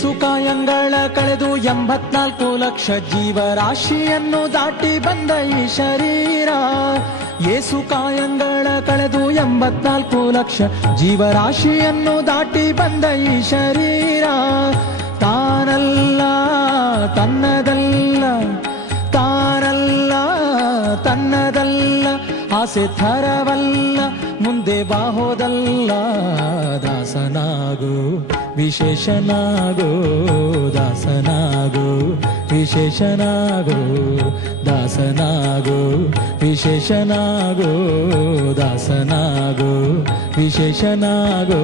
ಏಸು ಕಾಯಂಗಳ ಕಳೆದು 84 ಲಕ್ಷ ಜೀವರಾಶಿಯನ್ನು ದಾಟಿ ಬಂದ ಈ ಶರೀರ. ಏಸು ಕಾಯಂಗಳ ಕಳೆದು 84 ಲಕ್ಷ ಜೀವರಾಶಿಯನ್ನು ದಾಟಿ ಬಂದ ಈ ಶರೀರ. ತಾನಲ್ಲ ತನ್ನದಲ್ಲ, ತಾನಲ್ಲ ತನ್ನದಲ್ಲ, ಆಸೆ ಥರವಲ್ಲ, ಮುಂದೆ ಬಾಹೋದಲ್ಲ. ದಾಸನಾಗು ವಿಶೇಷನಾಗೋ, ದಾಸನಾಗೋ ವಿಶೇಷನಾಗೋ, ದಾಸನಾಗೋ ವಿಶೇಷನಾಗೋ, ದಾಸನಾಗೋ ವಿಶೇಷನಾಗೋ.